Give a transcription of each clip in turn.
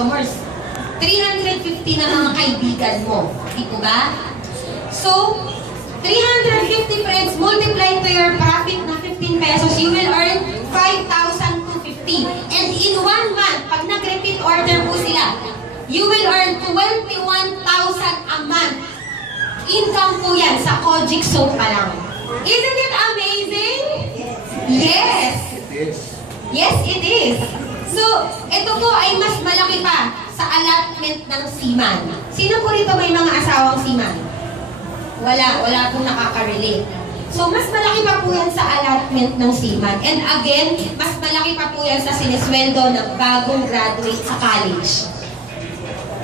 customers. 350 na mga kaibigan mo. Di po ba? So, 350 friends multiplied to your profit na 15 pesos, you will earn 5,250. And in 1 month, pag nag-repeat order po sila, you will earn 21,000 a month. Income po yan sa Kojic Soap pa lang. Isn't it amazing? Yes! Yes, it is. So, ito po ay mas malaki pa sa allotment ng seaman. Sino po rito may mga asawang seaman? Wala pong nakaka-relate. So, mas malaki pa po yan sa allotment ng seaman. And again, mas malaki pa po yan sa sinisweldo ng bagong graduate sa college.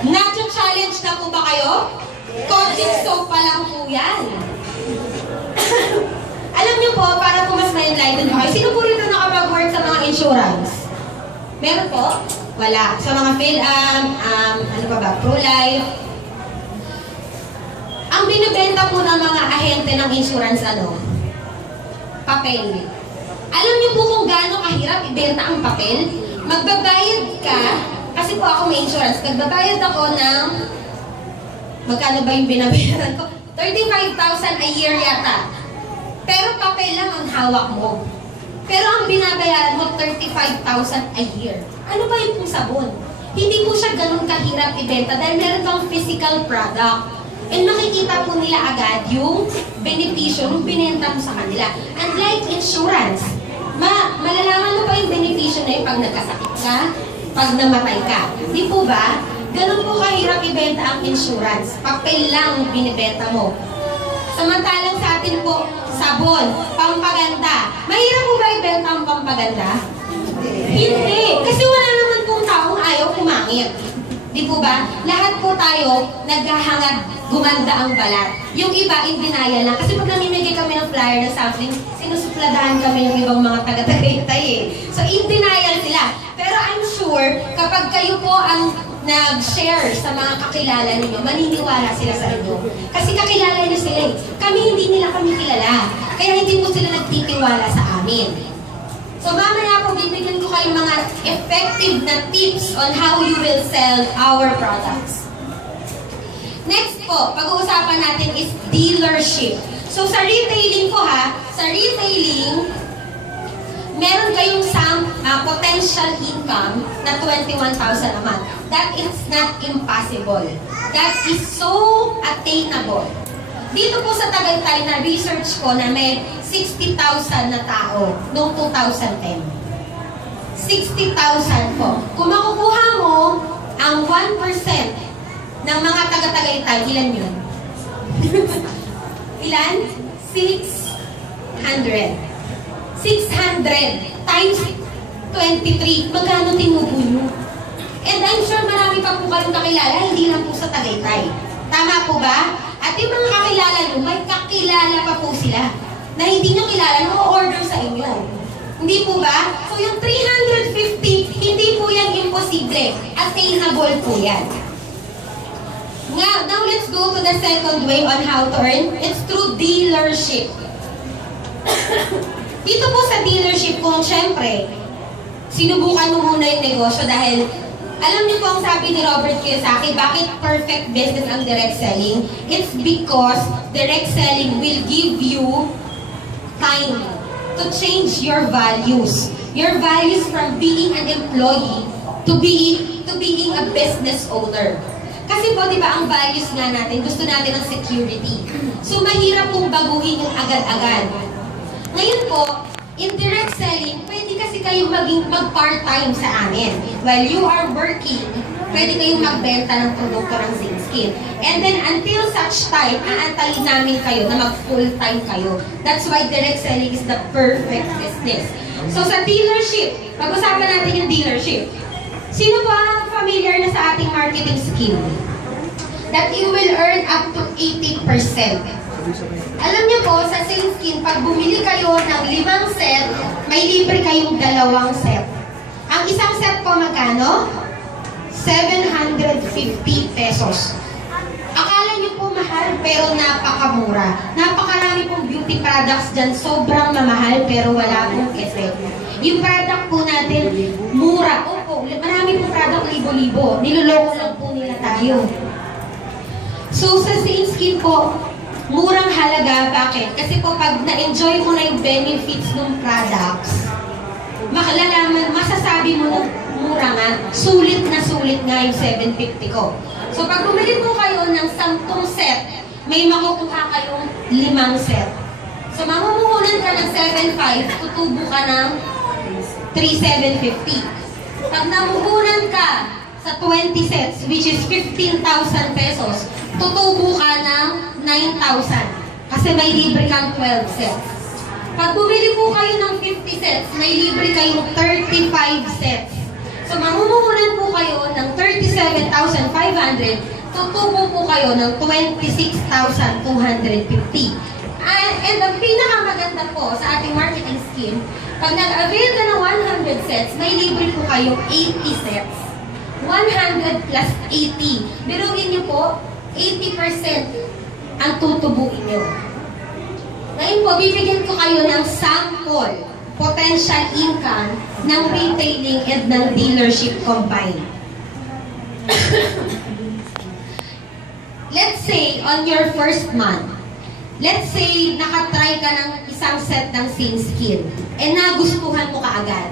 Nacho-challenge na po ba kayo? Kojic Soap pa lang po yan. Alam niyo po, para po mas ma-enlighten po kayo, sino po rito nakapag-work sa mga insurance? Meron po? Wala. Sa mga PhilAm, ano pa ba, Pro-Life. Ang binibenta po ng mga ahente ng insurance, ano? Papel. Alam niyo po kung gaano kahirap ibenta ang papel? Magbabayad ka, kasi po ako may insurance, magbabayad ako ng, magkano ba yung binabayaran ko? 35,000 a year yata. Pero papel lang ang hawak mo. Pero ang binabayaran mo, 35,000 a year. Ano ba yung sabon? Hindi po siya ganun kahirap ibenta dahil meron kang physical product. And makikita po nila agad yung benepisyo nung binenta mo sa kanila. Unlike insurance, malalaman mo pa yung benepisyo na yung pag nagkasakit ka, pag namatay ka. Di po ba? Ganun po kahirap ibenta ang insurance. Papel lang binibenta mo. Samantalang sa atin po, sabon, pampaganda. Mahirap po ba ibenta ang pampaganda? Hindi. Kasi wala naman pong taong ayaw kumangit. Di po ba? Lahat po tayo naghahangad gumanda ang balat. Yung iba, indinaya lang. Kasi pag namimigay kami ng flyer na something, sinusupladahan kami ng ibang mga taga-tagaytay eh. So, indinaya sila. Pero I'm sure, kapag kayo po ang nag-share sa mga kakilala ninyo, maniniwala sila sa inyo. Kasi kakilala niyo sila eh. Kami, hindi nila kami kilala. Kaya hindi po sila nagtitiwala sa amin. So mamaya po, bibigyan ko kayo mga effective na tips on how you will sell our products. Next po, pag-uusapan natin is dealership. So sa retailing po ha, sa retailing, meron kayong potential income na 21,000 a month. That is not impossible. That is so attainable. Dito po sa Tagaytay na research ko na may 60,000 na tao noong 2010. 60,000 po. Kung makukuha mo ang 1% ng mga taga-Tagaytay, ilan yun? Ilan? 600. 600 times 23. Magkano tinubo nyo? And I'm sure marami pa po kayong kakilala, hindi lang po sa Tagaytay. Tama po ba? At yung mga kakilala nyo, may kakilala pa po sila na hindi nyo kilala, no-order sa inyo. Hindi po ba? So yung 350, hindi po yan imposible. Attainable po yan. Now let's go to the second way on how to earn. It's through dealership. Dito po sa dealership, kung syempre, sinubukan mo muna yung negosyo dahil alam niyo po ang sabi ni Robert Kiyosaki, bakit perfect business ang direct selling? It's because direct selling will give you time to change your values. Your values from being an employee to being a business owner. Kasi po, di ba, ang values nga natin, gusto natin ng security. So, mahirap pong baguhin yung agad-agad. Ngayon po, in direct selling, pwede kasi kayong mag-part-time sa amin. While you are working, pwede kayong magbenta ng produkto ng Zinskin. And then, until such time, aantayin namin kayo na mag-full-time kayo. That's why direct selling is the perfect business. So, sa dealership, pag-usapan natin yung dealership. Sino po ang familiar na sa ating marketing skill? That you will earn up to 80%. Alam niyo po, sa Zinskin, pag bumili kayo ng 5 set, may libre kayong 2 set. Ang isang set po magkano? 750 pesos. Akala niyo po mahal, pero napakamura. Napakarami pong beauty products dyan, sobrang mamahal, pero wala pong effect. Yung product po natin, mura. Opo, po, marami po product libo-libo. Niloloko lang po nila tayo. So sa Skin po, murang halaga. Bakit? Kasi po pag na-enjoy mo na yung benefits ng products, makalalaman, masasabi mo na mura nga, sulit nga yung 750 ko. So pag bumili po kayo ng 10 set, may makukuha kayong 5 set. So mamumuhunan ka ng 7.5, tutubo ka ng 3,750. Pag namuhunan ka sa 20 sets, which is 15,000 pesos, tutubo ka ng 9,000. Kasi may libre kang 12 sets. Pag bumili po kayo ng 50 sets, may libre kayong 35 sets. So mamumuhunan po kayo ng 37,500, tutubo po kayo ng 26,250. And ang pinakamaganda po sa ating marketing scheme, pag nag-avail ka ng 100 sets, may libre po kayong 80 sets. 100 plus 80. Biruin niyo po, 80% ang tutubuin niyo. Ngayon po, bibigyan ko kayo ng sample potential income ng retailing and ng dealership combined. Let's say, on your first month, let's say, nakatry ka ng isang set ng Skin and nagustuhan mo kaagad.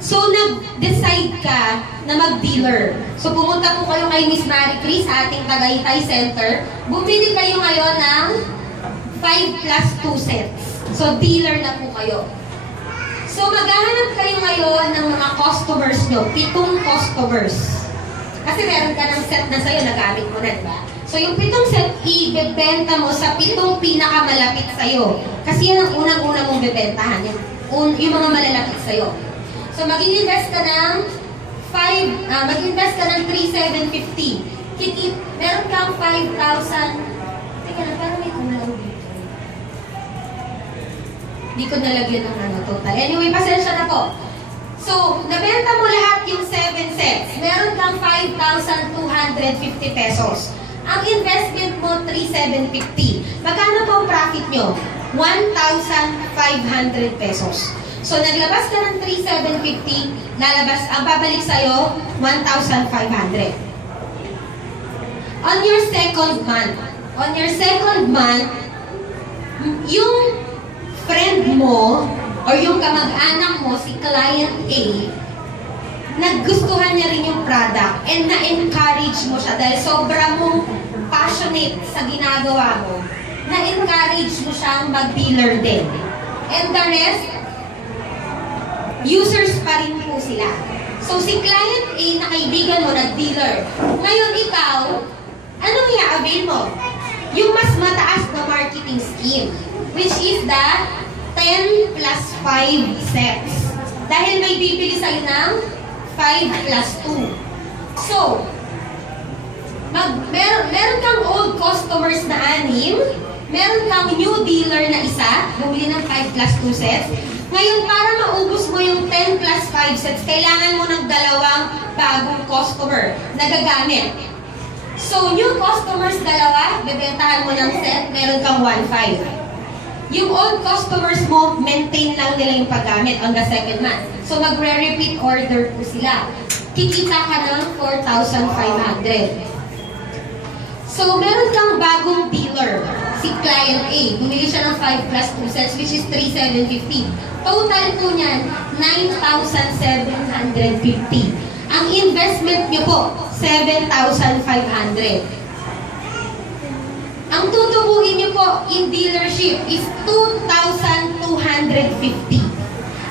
So, nag-decide ka na mag-dealer. So, pumunta po kayo kay Miss Marie Cris sa ating Tagaytay Center. Bumili kayo ngayon ng 5 plus 2 sets. So, dealer na po kayo. So, maghahanap kayo ngayon ng mga customers nyo. 7 customers. Kasi meron ka ng set na sa'yo, nagamit mo na, diba? So, yung 7 set, ibebenta mo sa 7 pinakamalapit sa'yo. Kasi yan ang unang-unang mong bebentahan. Yung mga malalapit sa'yo. So, mag-invest ka ng 3,750. Meron kang 5,000. Teka lang, parang may kulang dito. Hindi ko nalagyan ng total. Anyway, pasensya na po. So, nabenta mo lahat yung 7 sets. Meron kang 5,250 pesos. Ang investment mo, 3,750. Magkano po ang profit nyo? 1,500 pesos. So, naglabas ka ng 3,750, lalabas, ang babalik sa'yo, 1,500. On your second month, yung friend mo, or yung kamag-anak mo, si client A, naggustuhan niya rin yung product and na-encourage mo siya dahil sobra mong passionate sa ginagawa mo, na-encourage mo siyang mag-dealer din. And the rest, users pa rin po sila. So, si client A na kaibigan mo, nag-dealer. Ngayon, ikaw, anong i-avail mo? Yung mas mataas na marketing scheme, which is the 10 plus 5 sets. Dahil may bibili sa'yo ng 5 plus 2. So, meron kang old customers na 6, meron kang new dealer na isa, bumili ng 5 plus 2 sets. Ngayon, para maubos mo yung 10 plus 5 sets, kailangan mo ng 2 bagong customer na gagamit. So, new customers 2, bebentahan mo ng set, meron kang 1,500. Yung old customers mo, maintain lang nila yung paggamit hanggang second month. So, magre-repeat order po sila. Kikita ka ng 4,500. So, meron kang bagong dealer, si client A. Bumili siya ng 5 plus 2 sets, which is 3,750. Total po niyan, 9,750. Ang investment niyo po, 7,500. Ang tutubuin niyo po in dealership is 2,250.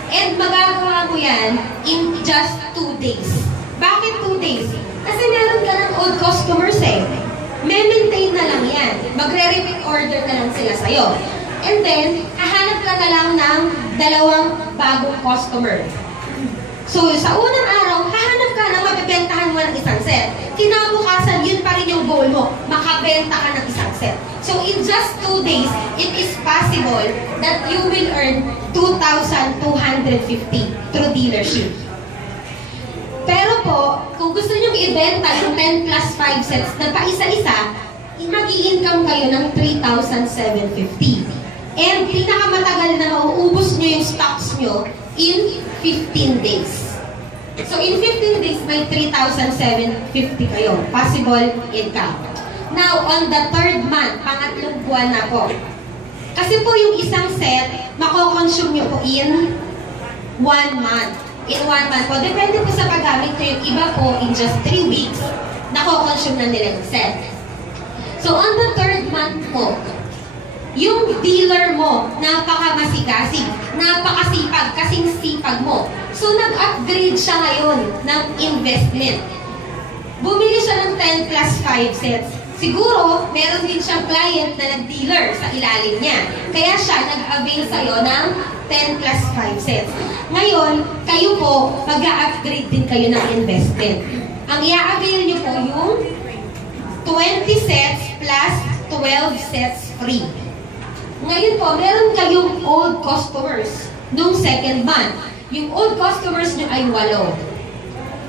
And magagawa mo yan in just 2 days. Bakit 2 days? Kasi meron ka ng old customers eh. Maintain na lang yan. Magre-repeat order na lang sila sa'yo. And then, hahanap ka na lang ng 2 bagong customer. So, sa unang araw, hahanap ka na mabibentahan mo ng isang set. Kinabukasan, yun pa rin yung goal mo, makabenta ka ng isang set. So, in just 2 days, it is possible that you will earn 2,250 through dealership. Pero po, kung gusto nyo ibenta yung 10 plus 5 sets na pa isa-isa, mag-i-income kayo ng 3,750. And pinakamatagal na mauubos nyo yung stocks nyo in 15 days. So in 15 days, may 3,750 kayo. Possible income. Now, on the third month, pangatlong buwan na po. Kasi po yung isang set, mako-consume nyo po in 1 month. In 1 month po. Depende po sa paggamit ko. Yung iba po, in just 3 weeks, nako-consume na nila yung set. So on the third month po, yung dealer mo, napakamasikasig, napakasipag, kasing sipag mo. So, nag-upgrade siya ngayon ng investment. Bumili siya ng 10 plus 5 sets. Siguro, meron din siyang client na nag-dealer sa ilalim niya. Kaya siya nag-avail sa'yo ng 10 plus 5 sets. Ngayon, kayo po, mag-upgrade din kayo ng investment. Ang i-avail niyo po yung 20 sets plus 12 sets free. Ngayon po, meron kayong old customers nung second month. Yung old customers nyo ay 8.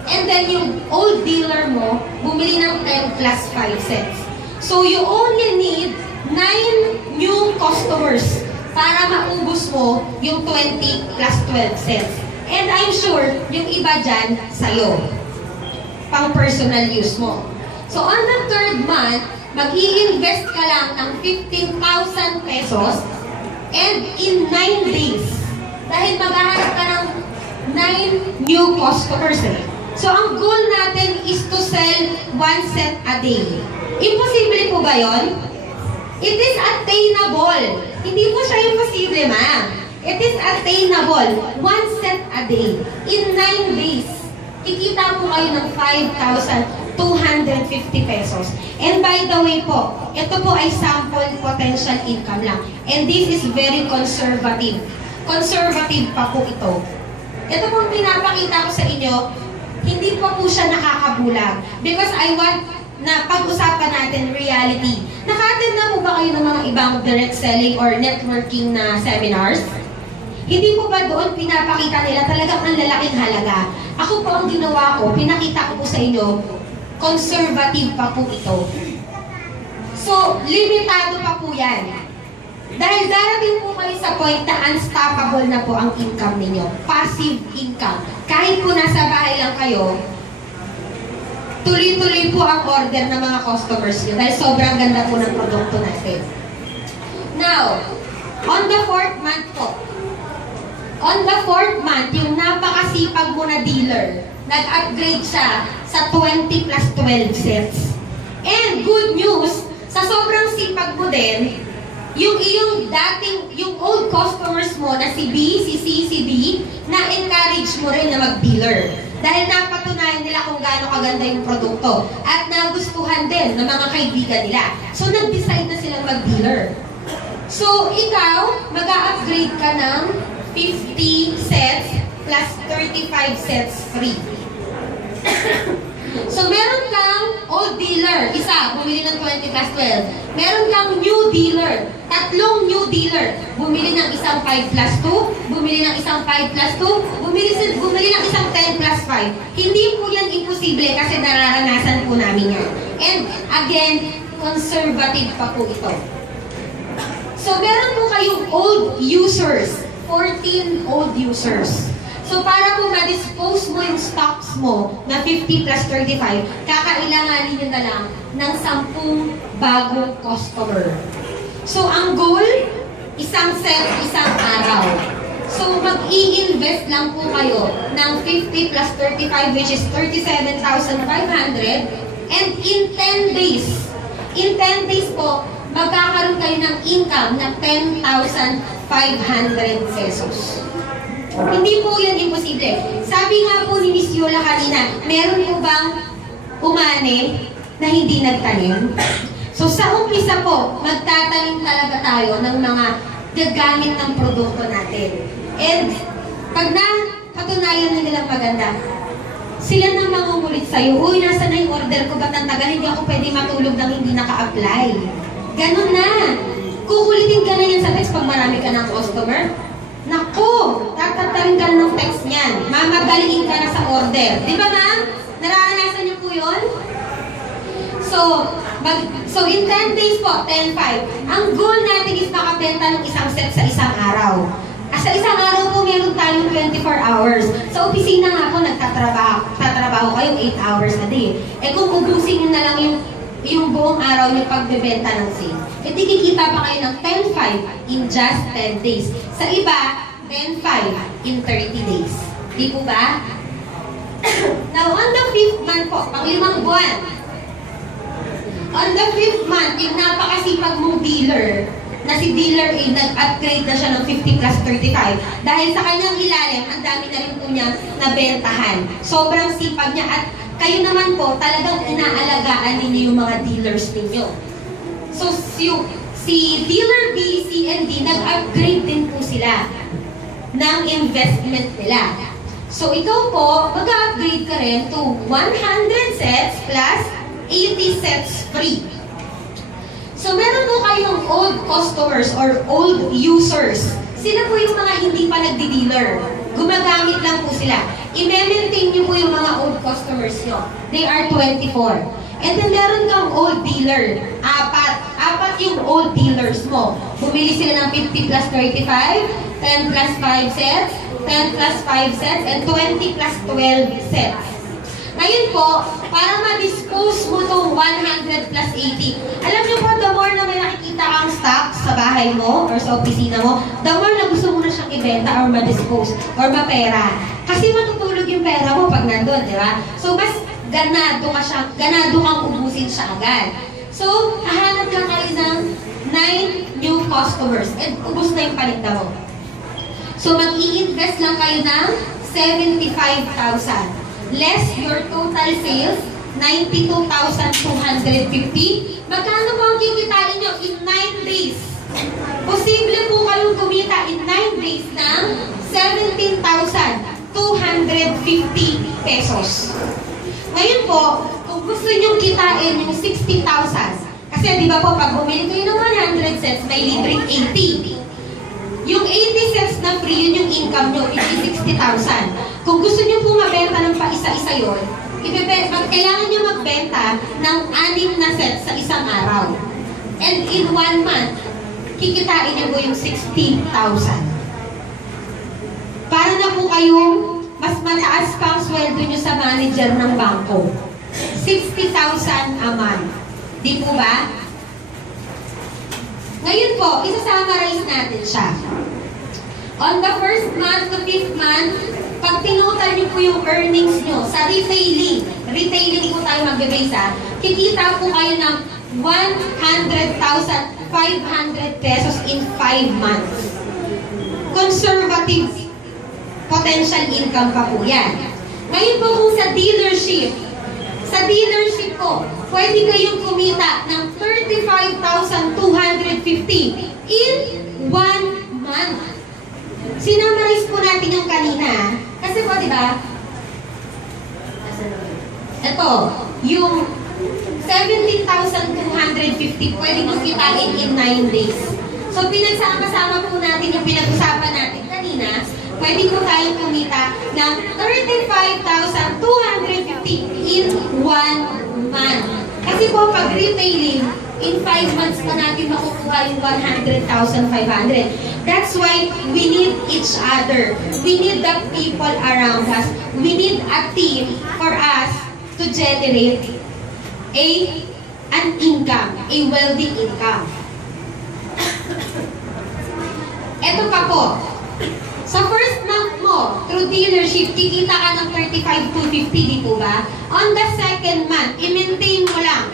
And then yung old dealer mo, bumili ng 10 plus 5 sets. So you only need 9 new customers para maubos mo yung 20 plus 12 sets. And I'm sure, yung iba dyan, sa'yo. Pang personal use mo. So on the third month, mag-i-invest ka lang ng 15,000 pesos and in 9 days, dahil maghahanap ka ng 9 new customers eh. So, ang goal natin is to sell 1 set a day. Imposible po ba yon? It is attainable. Hindi po siya imposible, ma'am. It is attainable. 1 set a day. In 9 days, kikita po kayo ng 5,250 pesos. And by the way po, ito po ay sample potential income lang. And this is very conservative. Conservative pa po ito. Ito pong pinapakita ko sa inyo, hindi pa po siya nakakabulag. Because I want na pag-usapan natin reality. Naka-attend na po ba kayo ng mga ibang direct selling or networking na seminars? Hindi po ba doon pinapakita nila talagang ang lalaking halaga? Ako po ang ginawa ko, pinakita ko po sa inyo, conservative pa po ito. So, limitado pa po yan. Dahil darating po kayo sa point na unstoppable na po ang income ninyo. Passive income. Kahit po nasa bahay lang kayo, tuloy-tuloy po ang order ng mga customers nyo dahil sobrang ganda po ng produkto natin. Now, on the 4th month po, yung napakasipag mo na dealer, nag-upgrade siya sa 20 plus 12 sets. And good news, sa sobrang sipag mo din, yung old customers mo na si B, si C, si D, na-encourage mo rin na mag-dealer. Dahil napatunayan nila kung gaano kaganda yung produkto. At nagustuhan din ng mga kaibigan nila. So, nag-decide na silang mag-dealer. So, ikaw, mag-upgrade ka ng 50 sets plus 35 sets free. So, meron kang old dealer, isa, bumili ng 20 plus 12. Meron kang new dealer, 3 new dealer. Bumili ng isang 5 plus 2, bumili ng isang 5 plus 2, bumili ng isang 10 plus 5. Hindi po yan imposible kasi nararanasan po namin yan. And again, conservative pa po ito. So, meron po kayong old users, 14 old users. So, para po ma-dispose mo yung stocks mo na 50 plus 35, kakailanganin nyo na lang ng 10 bagong customer. So, ang goal, isang set, isang araw. So, mag-i-invest lang po kayo ng 50 plus 35, which is 37,500. And in 10 days, po, magkakaroon kayo ng income na 10,500 pesos. Hindi po yan imposible. Sabi nga po ni Miss Yola kanina, meron po bang umani na hindi nagtanim? So sa umpisa po, magtatanim talaga tayo ng mga gagamit ng produkto natin. And pag napatunayan na nilang maganda, sila na mangungulit sa'yo, uy, nasa na yung order ko, ba't ang tagal, hindi ako pwede matulog nang hindi naka-apply. Ganun na. Kukulitin ka na yan sa text pag marami ka ng customer. Naku, tatatawin ka ng text niyan. Mamadaliin ka na sa order. Di ba ma'am? Nararanasan niyo po yun? So in 10 days po, 10-5. Ang goal natin is makabenta ng isang set sa isang araw. Sa isang araw po, meron tayong 24 hours. Sa opisina nga po, tatrabaho kayo 8 hours a day. Kung ubusin nyo na lang yung buong araw yung pagbebenta ng sale, kikita pa kayo ng 10.5 in just 10 days. Sa iba, 10.5 in 30 days. Di po ba? Now, on the 5th month po, pang-5 buwan, on the 5th month, yung napakasipag mong dealer, na si dealer A, nag-upgrade na siya ng 50 plus 35. Dahil sa kanyang ilalim, ang dami na rin po niya nabentahan. Sobrang sipag niya at kayo naman po, talagang inaalagaan ninyo yung mga dealers ninyo. So, si dealer B, C, and D, nag-upgrade din po sila ng investment nila. So, ikaw po, mag-upgrade ka rin to 100 sets plus 80 sets free. So, meron po kayong old customers or old users. Sila po yung mga hindi pa nagdi-dealer. Gumagamit lang po sila. I-maintain nyo po yung mga old customers nyo. They are 24. And then meron kang old dealer. Apat yung old dealers mo. Bumili sila ng 50 plus 35, 10 plus 5 sets, 10 plus 5 sets, and 20 plus 12 sets. Ngayon po, para ma-dispose mo itong 100 plus 80, alam niyo po, the more na may nakikita kang stock sa bahay mo or sa opisina mo, the more na gusto mo na siyang ibenta or ma-dispose or mapera. Kasi matutulog yung pera mo pag nandun, di ba? So, mas ganado kang ubusin siya agad. So, hahanap lang kayo ng 9 new customers and ubus na yung paninda mo. So, mag-i-invest lang kayo ng 75,000. Less your total sales, 92,250. Magkano po ang kikitain nyo in 9 days? Posible po kayong kumita in 9 days ng 17,250 pesos. Ngayon po, kung gusto nyo kitain yung 60,000, kasi di ba po, pag bumili kayo ng 100 sets, may libreng 80. Yung 80 cents na free, yun yung income nyo, which is 60,000. Kung gusto nyo po mabenta ng paisa-isa yun, kailangan nyo magbenta ng 6 na sets sa isang araw. And in 1 month, kikitain nyo po yung 60,000. Para na po kayong mas mataas pa ang sweldo nyo sa manager ng bangko. 60,000 a month. Di po ba? Ngayon po, isa-summarize natin siya. On the 1st month to 5th month, pag tinutal niyo po yung earnings nyo sa retailing po tayo mag-base kikita po kayo ng 100,500 pesos in 5 months. Conservative potential income pa po yan. Ngayon po kung sa dealership po, pwede kayong kumita ng 35,250 in 1 month. Sinamarize po natin yung kanina. Kasi po, di ba? Ito, yung 17,250 pwede mong kitain in 9 days. So, pinagsama-sama po natin yung pinag-usapan natin kanina. Pwede po tayong kumita ng 35,250 in 1 month. Kasi po, pag retailing, in 5 months pa natin makukuha yung 100,500. That's why we need each other. We need the people around us. We need a team for us to generate an income, a wealthy income. Ito pa po. Sa first month mo, through dealership, kikita ka ng 35,250, di po ba? On the second month, i-maintain mo lang.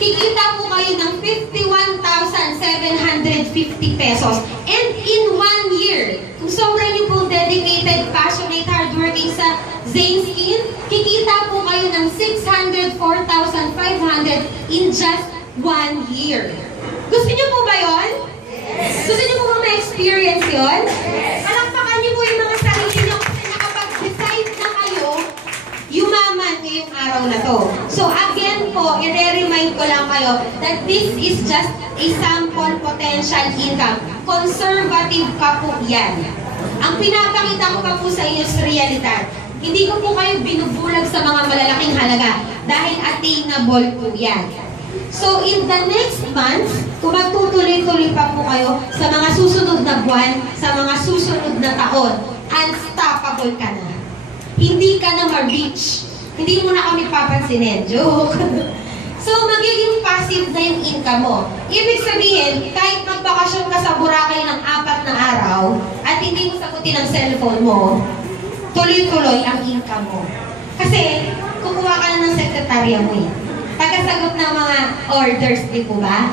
Kikita po kayo ng 51,750 pesos. And in 1 year, kung sobrang niyo pong dedicated, passionate, hardworking sa Zane Skin, kikita po kayo ng 604,500 in just 1 year. Gusto niyo po ba yun? Yes. Gusto niyo po ba ma-experience yun? Yes. Palakpakan niyo po yung mga sarili niyo kasi nakapag-decide na kayo yumaman ngayong araw na to. So again po, i-remind ko lang kayo that this is just a sample potential income. Conservative pa po yan. Ang pinapakita ko pa po sa inyo is realidad. Hindi ko po kayo binubulag sa mga malalaking halaga dahil attainable po yan. So, in the next month, kung magtutuloy-tuloy pa po kayo sa mga susunod na buwan, sa mga susunod na taon, unstoppable ka na. Hindi ka na ma-reach. Hindi mo na kami papansinin. Joke. So, magiging passive na yung income mo. Ibig sabihin, kahit magbakasyon ka sa Boracay ng 4 na araw at hindi mo sagutin ang cellphone mo, tuloy-tuloy ang income mo. Kasi, kukuha ka na ng sekretarya mo eh. Tagasagot ng mga orders, di po ba?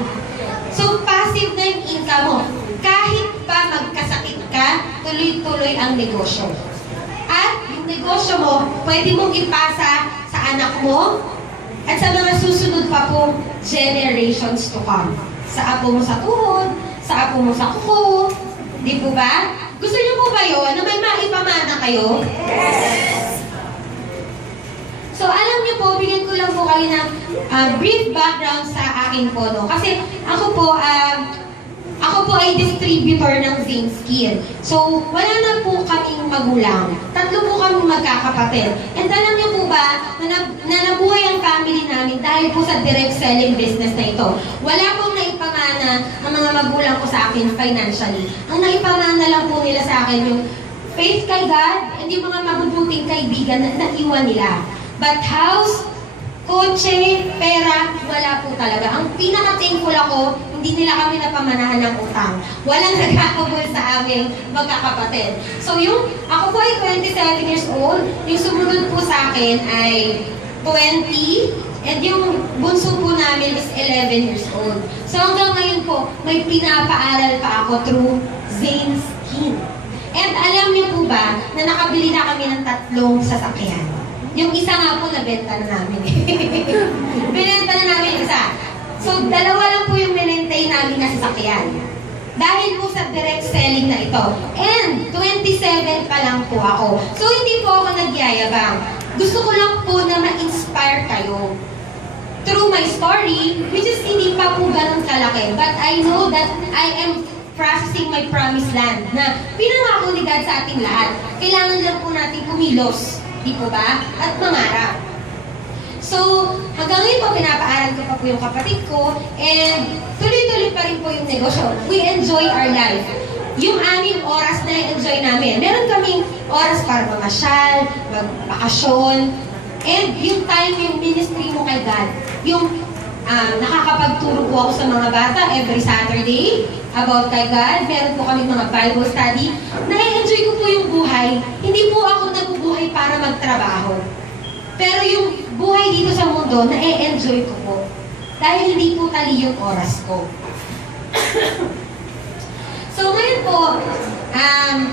So, passive na yung income mo. Kahit pa magkasakit ka, tuloy-tuloy ang negosyo. At yung negosyo mo, pwede mong ipasa sa anak mo at sa mga susunod pa po generations to come. Sa apo mo sa tuhod, sa apo mo sa kuko, di po ba? Gusto niyo po ba yun na may maipamana kayo? Yes! So, alam niyo po, bigyan ko lang po kayo ng brief background sa akin po, no? Kasi ako po ay distributor ng Zane Skin. So, wala na po kaming magulang. 3 po kami magkakapatid. And alam niyo po ba, na nabuhay ang family namin dahil po sa direct selling business na ito. Wala pong naipamana ang mga magulang ko sa akin financially. Ang naipamana lang po nila sa akin yung faith kay God and yung mga mabubuting kaibigan na naiwan nila. But house, kotse, pera, wala po talaga. Ang pinaka-thankful ako, hindi nila kami napamanahan ng utang. Walang nagkakabol sa aming magkakapatid. So ako po ay 27 years old, yung sumunod po sa akin ay 20, and yung bunso po namin is 11 years old. So hanggang ngayon po, may pinapaaral pa ako through Zane Skin. And alam niyo po ba, na nakabili na kami ng 3 sasakyan. Yung isa nga po, nabenta na namin. Binenta na namin yung isa. So, 2 lang po yung maintain namin na sasakyan. Dahil po sa direct selling na ito. And, 27 pa lang po ako. So, hindi po ako nagyayabang. Gusto ko lang po na ma-inspire kayo. Through my story, which is hindi pa po ganun kalaki. But I know that I am processing my promised land na pinangako ni God sa ating lahat. Kailangan lang po natin kumilos. Di po ba? At mangarap. So, hanggang ngayon po, pinapaaral ko pa po yung kapatid ko and tuloy-tuloy pa rin po yung negosyo. We enjoy our life. Yung 6 oras na enjoy namin. Meron kaming oras para mamasyal, magbakasyon, and yung time, yung ministry mo kay God. Yung nakakapagturo po ako sa mga bata every Saturday about kay God. Meron po kami mga Bible study. Na-enjoy ko po yung buhay. Hindi po ako nabubuhay para magtrabaho. Pero yung buhay dito sa mundo, na-enjoy ko po. Dahil hindi po tali yung oras ko. So ngayon po,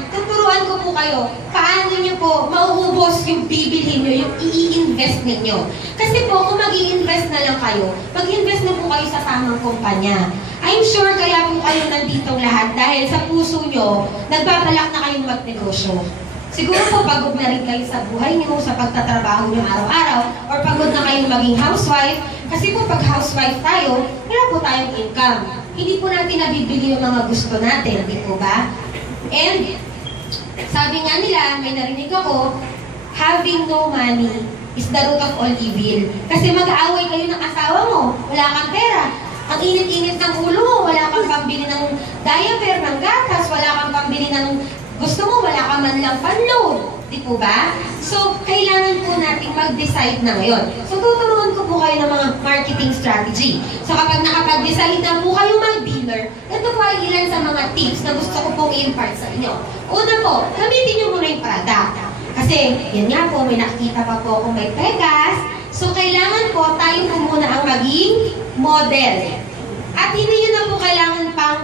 tuturuan ko po kayo paano nyo po mauubos yung bibilhin nyo, yung i-invest ninyo. Kasi po, kung mag-i-invest na lang kayo, mag-invest na po kayo sa tamang kumpanya. I'm sure kaya po kayo nanditong lahat dahil sa puso nyo, nagbabalak na kayong magnegosyo. Siguro po pagod na rin kayo sa buhay nyo, sa pagtatrabaho nyo araw-araw, or pagod na kayong maging housewife. Kasi po pag housewife tayo, wala po tayong income. Hindi po natin nabibili yung mga gusto natin, di po ba? And, sabi nga nila, may narinig ako, having no money is the root of all evil. Kasi mag-aaway kayo ng asawa mo, wala kang pera. Ang init-init ng ulo mo, wala kang pambili ng diaper, ng gatas, wala kang pambili ng gusto mo, wala kang man lang pan-load. Di po ba? So, kailangan po natin mag-decide na ngayon. So, tuturuan ko po kayo ng mga marketing strategy. So, kapag nakapag-decide na po kayo mag-dealer, ito po ay ilan sa mga tips na gusto ko pong i-impart sa inyo. Una po, gamitin nyo muna yung product. Kasi, yan nga po, may nakikita pa po kung may pegas. So, kailangan po, tayo po muna ang maging model. At hindi nyo na po kailangan pang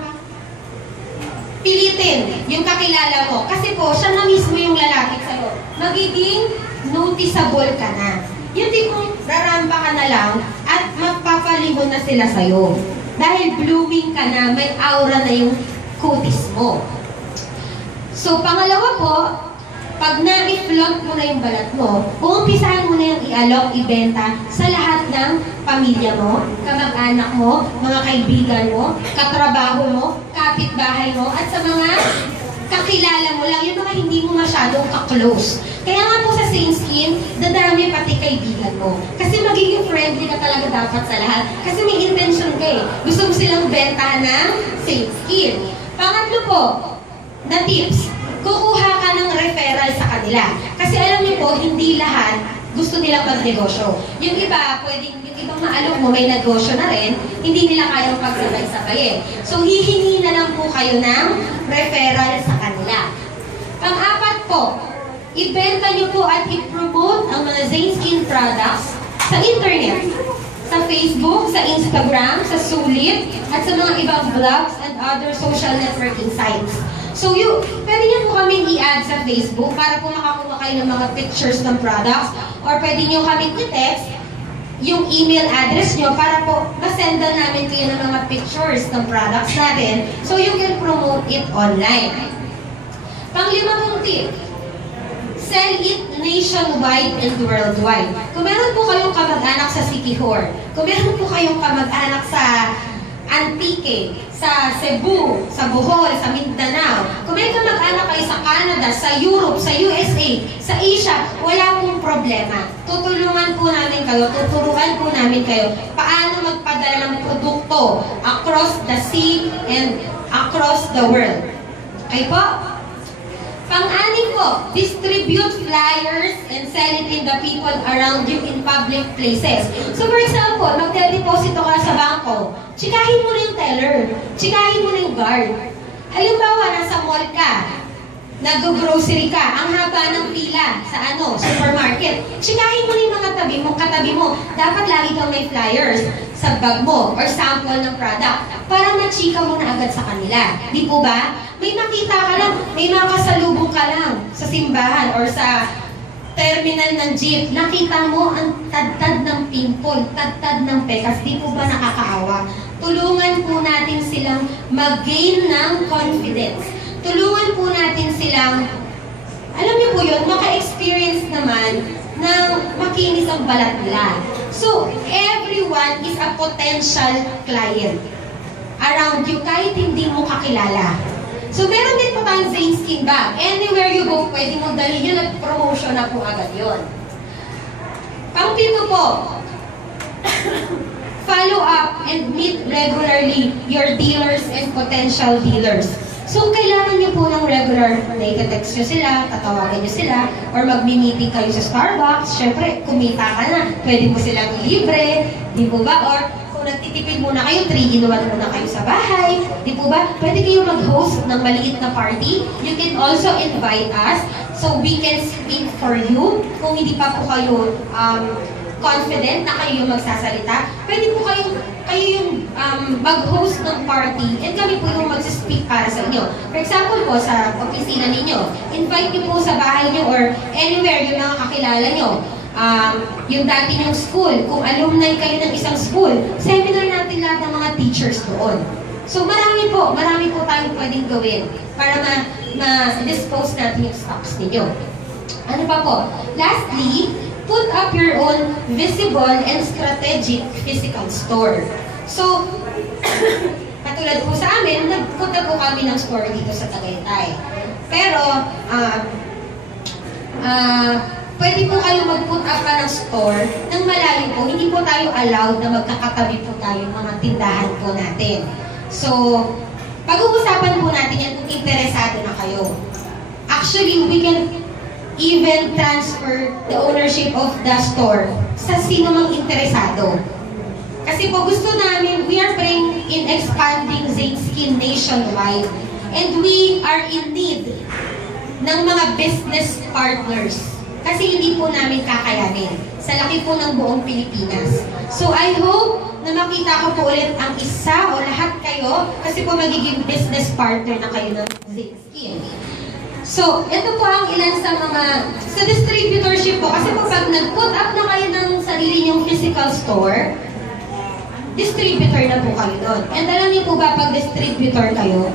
pilitin yung kakilala mo. Kasi po, siya na mismo yung lalapit sa'yo. Magiging noticeable ka na. Yung tipong raramba ka na lang at magpapalingon na sila sa'yo. Dahil blooming ka na, may aura na yung kutis mo. So, pangalawa po, pag na-i-flaunt mo na yung balat mo, uumpisahan mo na yung i-alok, ibenta sa lahat ng pamilya mo, kamag-anak mo, mga kaibigan mo, katrabaho mo, kapitbahay mo, at sa mga kakilala mo lang, yung mga hindi mo masyadong ka-close. Kaya nga po sa Same Skin, dadami pati kaibigan mo. Kasi magiging friendly ka talaga dapat sa lahat. Kasi may intention ka eh. Gusto mo silang bentahan ng Same Skin. Pangatlo po, na tips, kukuha ka ng referral sa kanila. Kasi alam niyo po, hindi lahat gusto nilang magnegosyo. Yung iba, pwedeng, yung ibang maalok mo may negosyo na rin, hindi nila kayang pagsabay-sabayin. So, hihingi na lang po kayo ng referral sa kanila. Pang-apat po, ibenta niyo po at i-promote ang mga Zane Skin products sa internet. Sa Facebook, sa Instagram, sa Sulit, at sa mga ibang blogs and other social networking sites. So, pwede niyo po kaming i-add sa Facebook para po makakuha kayo ng mga pictures ng products, or pwede niyo kaming i-text yung email address niyo para po masendan namin kayo ng mga pictures ng products natin so you can promote it online. Pang-lima pong tip, sell it nationwide and worldwide. Kung meron po kayong kamag-anak sa Siquijor, kung meron po kayong kamag-anak sa Antique, sa Cebu, sa Bohol, sa Mindanao, kung may kamag-anak kayo sa Canada, sa Europe, sa USA, sa Asia, wala pong problema. Tutulungan po namin kayo, tuturuan po namin kayo paano magpadala ng produkto across the sea and across the world. Okay po? Pang-anim po, distribute flyers and sell it in the people around you in public places. So for example, magde-deposito ka sa bangko, tsikahin mo na yung teller, tsikahin mo na yung guard. Halimbawa, nasa mall ka, nag-grocery ka, ang haba ng pila sa supermarket, tsikahin mo na yung mga katabi mo. Dapat lagi kang may flyers sa bag mo or sample ng product para machika mo na agad sa kanila. Di po ba? May makita ka lang, may makasalubong ka lang sa simbahan or sa terminal ng jeep, nakita mo ang tad-tad ng pimple, tad-tad ng pekas, di po ba nakakaawa? Tulungan po natin silang mag-gain ng confidence. Tulungan po natin silang, alam niyo po yun, maka-experience naman ng makinis ang balat nila. So, everyone is a potential client around you kahit hindi mo kakilala. So, meron din po tayong Zane Skin bag. Anywhere you go, pwede mo dalhin yun at promotion na po agad yun. Pang-pito po, follow up and meet regularly your dealers and potential dealers. So, kailangan niyo po ng regular na itetext nyo sila, tatawagan nyo sila, or magmi-meeting kayo sa Starbucks. Siyempre, kumita ka na, pwede mo silang libre, di po ba? Or kung nagtitipid muna kayo, 3-in-1 muna kayo sa bahay. Di po ba? Pwede kayo mag-host ng maliit na party. You can also invite us so we can speak for you. Kung hindi pa po kayo confident na kayo yung magsasalita, pwede po kayo yung mag-host ng party and kami po yung mag-speak para sa inyo. For example po, sa opisina ninyo, invite niyo po sa bahay niyo or anywhere yung mga kakilala niyo. Yung dati yung school, kung alumni kayo ng isang school, seminar natin lahat ng mga teachers doon. So marami po tayong pwedeng gawin para ma-dispose natin yung stocks ninyo. Ano pa po? Lastly, put up your own visible and strategic physical store. So, katulad po sa amin, nagpunta po kami ng store dito sa Tagaytay. Pero, pwede po kayo mag-put up ka ng store ng malayo po. Hindi po tayo allowed na magkakatabi po tayo mga tindahan po natin. So, pag-uusapan po natin yan kung interesado na kayo. Actually, we can even transfer the ownership of the store sa sino mang interesado. Kasi po gusto namin, we are praying in expanding Zane Skin nationwide. And we are in need ng mga business partners. Kasi hindi po namin kakayanin sa laki po ng buong Pilipinas. So I hope na makita ko po ulit ang isa o lahat kayo kasi po magiging business partner na kayo ng Zane Skin. So, ito po ang ilan sa distributorship po. Kasi po pag nag-put up na kayo ng sarili niyong physical store, distributor na po kayo doon. And alam niyo po ba, pag distributor kayo,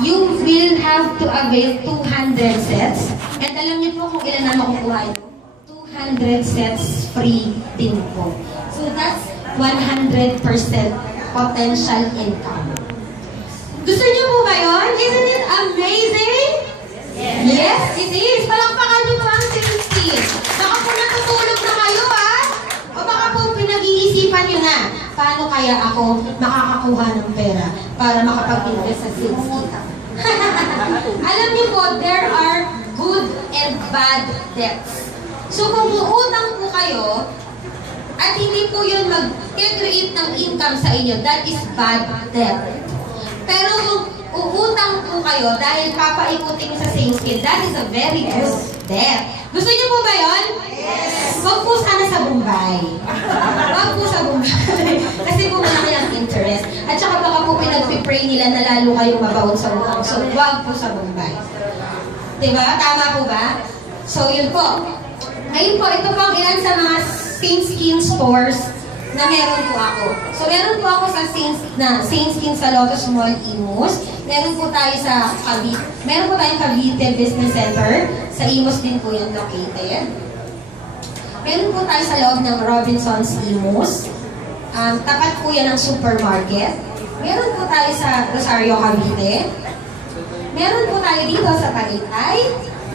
you will have to avail 200 sets. And alam niyo po kung ilan na makukuha ito? 200 sets free din po. So, that's 100% potential income. Gusto niyo po ba yun? Isn't it amazing? Yes, it is. Palakpakan niyo po ang sales team. Baka po natutulog na kayo, ha? O baka po pinag-iisipan niyo na, paano kaya ako makakakuha ng pera para makapag-invest sa sales kita? Alam niyo po, there are good and bad debts. So kung uutang po kayo, at hindi po yun mag-create ng income sa inyo, that is bad debt. Pero kung uutang po kayo dahil papaikutin sa same skin, that is a very good debt. Gusto niyo po ba yun? Yes! Huwag po sana sa Bombay. Huwag po sa Bombay. Kasi po malaki ang interest. At saka baka po pinag-pray nila na lalo kayong mabaon sa utang. So, huwag po sa Bombay. Diba? Tama po ba? So, yun po. Ngayon po, ito po ang ilan sa mga same skin stores na meron po ako. So, meron po ako sa same skin sa Lotus Mall, Imus. Meron po tayo sa Cavite. Meron po tayong Cavite Business Center. Sa Imus din po yan located. Meron po tayo sa loob ng Robinsons, Imus. Tapat po yan ng supermarket. Meron po tayo sa Rosario, Cavite. Meron po tayo dito sa Tagaytay.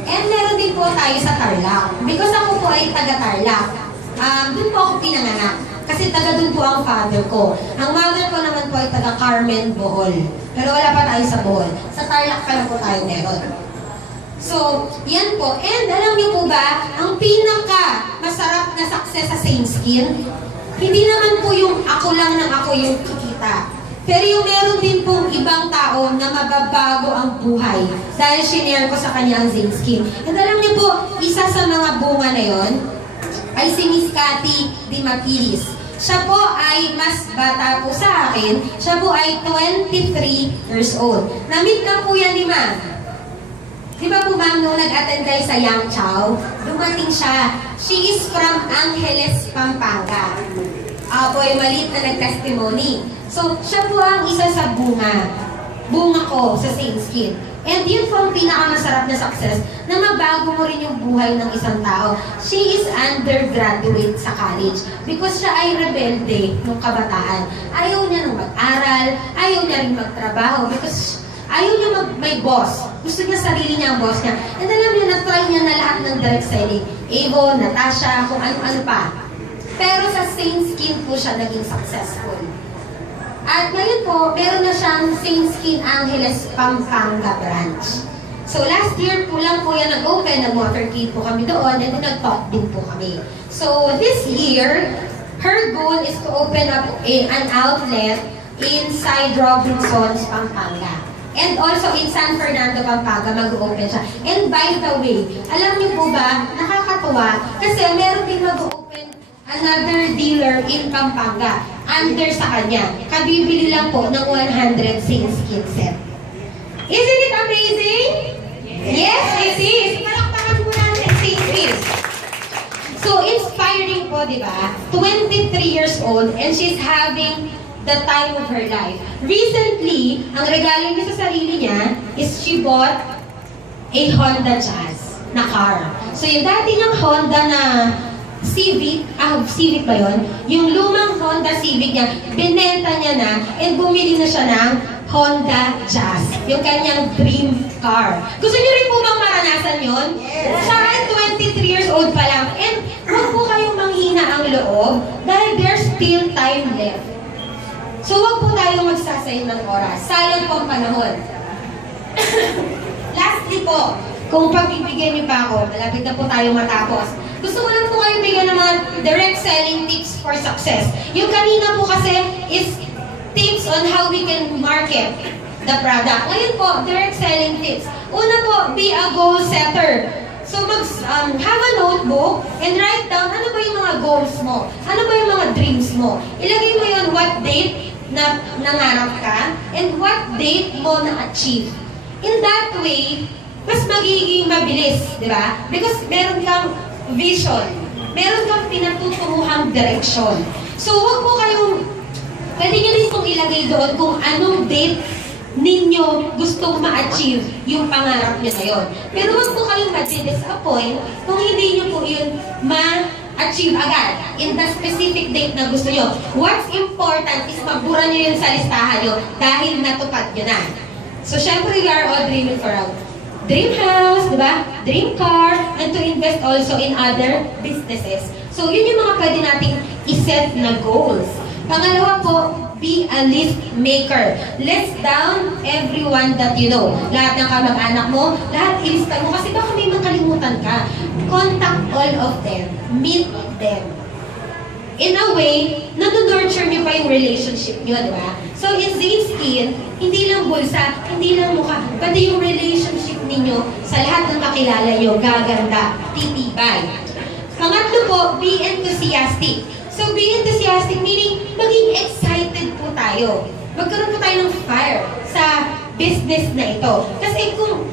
And meron din po tayo sa Tarlac. Because ako po ay taga-Tarlac. Doon po ako pinanganak. Kasi taga doon po ang father ko. Ang mother ko naman po ay taga Carmen, Bohol. Pero wala pa tayo sa Bohol. Sa Tarlac pa lang po tayo meron. So, yan po. And alam niyo po ba, ang pinaka masarap na success sa same skin, hindi naman po yung ako lang ng ako yung kikita. Pero yung meron din pong ibang tao na mababago ang buhay dahil shinare ko sa kanya ang same skin. And alam niyo po, isa sa mga bunga na yon ay si Miss Cathy Di Mapilis. Siya po ay mas bata po sa akin. Siya po ay 23 years old. Na-meet na po yan ni Ma'am. Di ba po ma'am, nung nag-attend kayo sa Yang Chow, dumating siya. She is from Angeles, Pampanga. Po yung maliit na nag-testimony. So, siya po ang isa sa bunga ko sa same skin. And yun po ang pinakamasarap na success na mabago mo rin yung buhay ng isang tao. She is undergraduate sa college because siya ay rebelde nung kabataan. Ayaw niya nung mag-aral, ayaw niya rin magtrabaho because ayaw niya may boss. Gusto niya sarili niya ang boss niya. And alam niyo, na-try niya na lahat ng direct selling. Avon, Natasha, kung ano-ano pa. Pero sa same skin po siya naging successful. At ngayon po, meron na siyang Same Skin Angeles Pampanga branch. So last year po lang po yan nag-open, nag-motorcade po kami doon, and then nag-talk din po kami. So this year, her goal is to open up an outlet inside Robinsons, Pampanga. And also in San Fernando, Pampanga, mag-open siya. And by the way, alam niyo po ba, nakakatuwa, kasi meron din mag-open another dealer in Pampanga. Under sa kanya. Kabibili lang po ng 100 same skin set. Isn't it amazing? Yes, it is. Palakpakan po natin same skin. So, inspiring po, di ba? 23 years old and she's having the time of her life. Recently, ang regalo niya sa sarili niya is she bought a Honda Jazz na car. So, yung dati niyang Honda na Civic ba yun? Yung lumang Honda Civic niya, binenta niya na and bumili na siya ng Honda Jazz. Yung kanyang dream car. Gusto niyo rin po bang maranasan yun? Yes. Siya ay 23 years old pa lang. And huwag po kayong manghina ang loob dahil there's still time left. So huwag po tayong magsasayang ng oras. Sayang po ang panahon. Lastly po, kung pagbibigyan niyo pa ako, malapit na po tayo matapos. Gusto ko lang po kayo bigyan ng mga direct selling tips for success. Yung kanina po kasi is tips on how we can market the product. Ngayon po, direct selling tips. Una po, be a goal setter. So have a notebook and write down ano ba yung mga goals mo? Ano ba yung mga dreams mo? Ilagay mo yun what date na nangarap ka and what date mo na-achieve. In that way, mas magiging mabilis, di ba? Because meron kang vision. Meron kang pinatuturuhang direksyon. So, huwag po kayong, pwede nyo rin pong ilagay doon kung anong date ninyo gustong ma-achieve yung pangarap nyo na yun. Pero huwag po kayong ma-disappoint kung hindi nyo po yun ma-achieve agad in the specific date na gusto nyo. What's important is magbura nyo yun sa listahan nyo dahil natupad nyo na. So, syempre, we are all dreaming for a dream house, di ba? Dream car, and to invest also in other businesses. So, yun yung mga pwede nating iset na goals. Pangalawa po, be a list maker. List down everyone that you know. Lahat ng kamag-anak mo, lahat ilista mo. Kasi baka may makalimutan ka. Contact all of them. Meet them. In a way, nano-nurture niyo pa yung relationship niyo, di ba? So, in Zane's Skin, hindi lang bulsa, hindi lang mukha, pati yung relationship ninyo sa lahat ng makilala niyo, gaganda, titibay. Pangatlo po, be enthusiastic. So, be enthusiastic meaning maging excited po tayo. Magkaroon po tayo ng fire sa business na ito. Kasi kung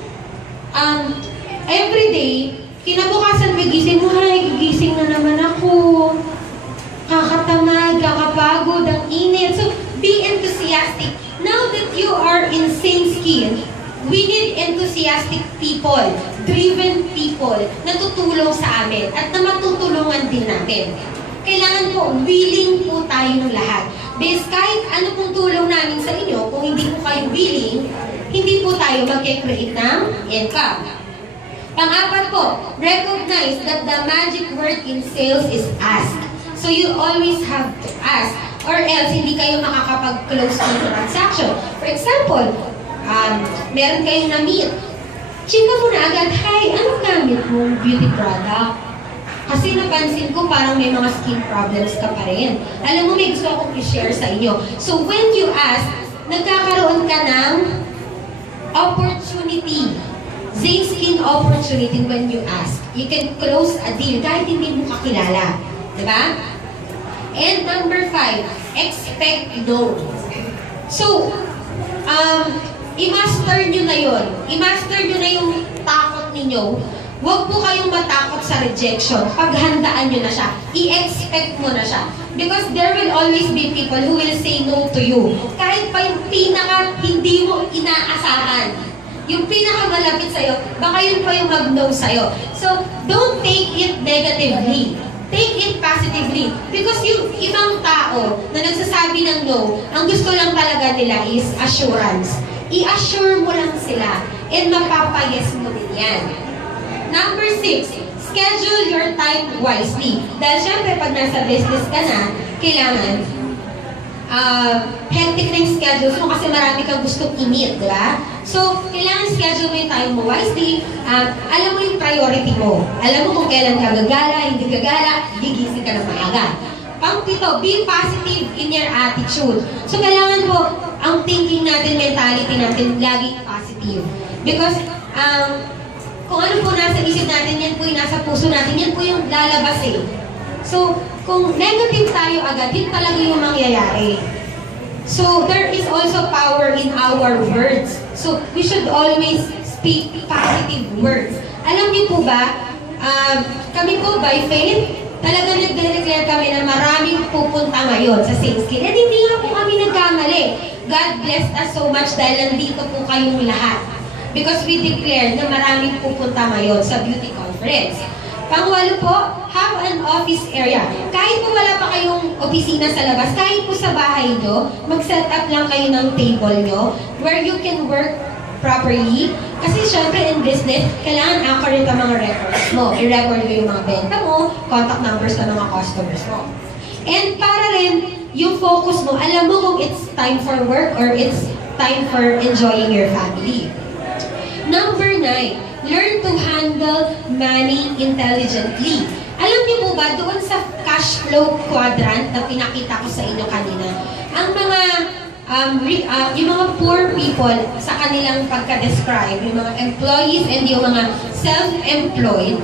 everyday, kinabukasan magising mo, ay, gigising na naman ako. Kakatamad, kakapagod, ang init. So, be enthusiastic. Now that you are in Zane's Skin, we need enthusiastic people, driven people, na tutulong sa amin at na matutulungan din natin. Kailangan po, willing po tayo ng lahat. Because kahit ano pong tulong namin sa inyo, kung hindi po kayo willing, hindi po tayo mag-create ng income. Pang-apat po, recognize that the magic word in sales is ask. So you always have to ask, or else hindi kayo makakapag-close ng transaction. For example, meron kayong na-meet. Chika mo na agad, hi, anong gamit mong beauty product? Kasi napansin ko parang may mga skin problems ka pa rin. Alam mo, may gusto akong i-share sa inyo. So when you ask, nagkakaroon ka ng opportunity. Zane's Skin opportunity when you ask. You can close a deal kahit hindi mo kakilala. Diba? And number 5, expect no. So, i-master nyo na yun. I-master nyo na yung takot ninyo. Huwag po kayong matakot sa rejection. Paghandaan nyo na siya. I-expect mo na siya. Because there will always be people who will say no to you. Kahit pa yung pinaka hindi mo inaasahan. Yung pinaka malapit sa'yo, baka yun pa yung mag-no sa'yo. So, don't take it negatively. Take it positively. Because yung ibang tao na nagsasabi ng no, ang gusto lang talaga nila is assurance. I-assure mo lang sila and mapapayes mo din yan. Number 6, schedule your time wisely. Dahil syempre, pag nasa business ka na, kailangan hectic na yung schedule mo kasi marami kang gustong i-meet, di ba? So, kailangan schedule mo yung time mo wisely. Alam mo yung priority mo. Alam mo kung kailan ka gagala, hindi gagala, gigising ka na maaga. Pang-pito, be positive in your attitude. So, kailangan po, ang thinking natin, mentality natin, laging positive. Because, kung ano po nasa isip natin, yan po yung nasa puso natin, yan po yung lalabas eh. So, kung negative tayo agad, yun talaga yung mangyayari. So, there is also power in our words. So, we should always speak positive words. Alam niyo po ba, kami po by faith, talaga nag-declare kami na maraming pupunta ngayon sa Zane's Skin. At hindi nga po kami nagkamali. God blessed us so much dahil nandito po kayong lahat. Because we declared na maraming pupunta ngayon sa beauty conference. Pangwalo po, have an office area. Kahit po wala pa kayong opisina sa labas, kahit po sa bahay nyo, mag-set up lang kayo ng table nyo where you can work properly. Kasi syempre in business, kailangan accurate ang mga records mo. I-record mo yung mga benta mo, contact numbers ng mga customers mo. And para rin, yung focus mo, alam mo kung it's time for work or it's time for enjoying your family. Number 9, learn to handle money intelligently. Alam niyo po ba, doon sa cash flow quadrant na pinakita ko sa inyo kanina, ang mga yung mga poor people sa kanilang pagka-describe, yung mga employees and yung mga self-employed,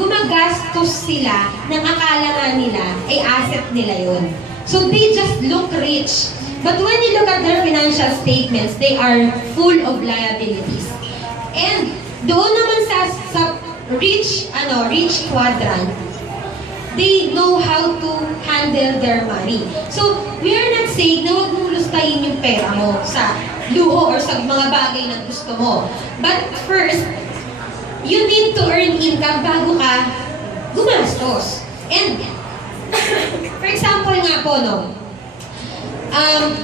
gumagastos sila ng akala nga nila ay asset nila yun. So they just look rich. But when you look at their financial statements, they are full of liabilities. And doon naman sa rich quadrant, they know how to handle their money. So, we are not saying na huwag mong lustayin yung pera mo sa luho or sa mga bagay na gusto mo. But first, you need to earn income bago ka gumastos. And, for example nga po, no,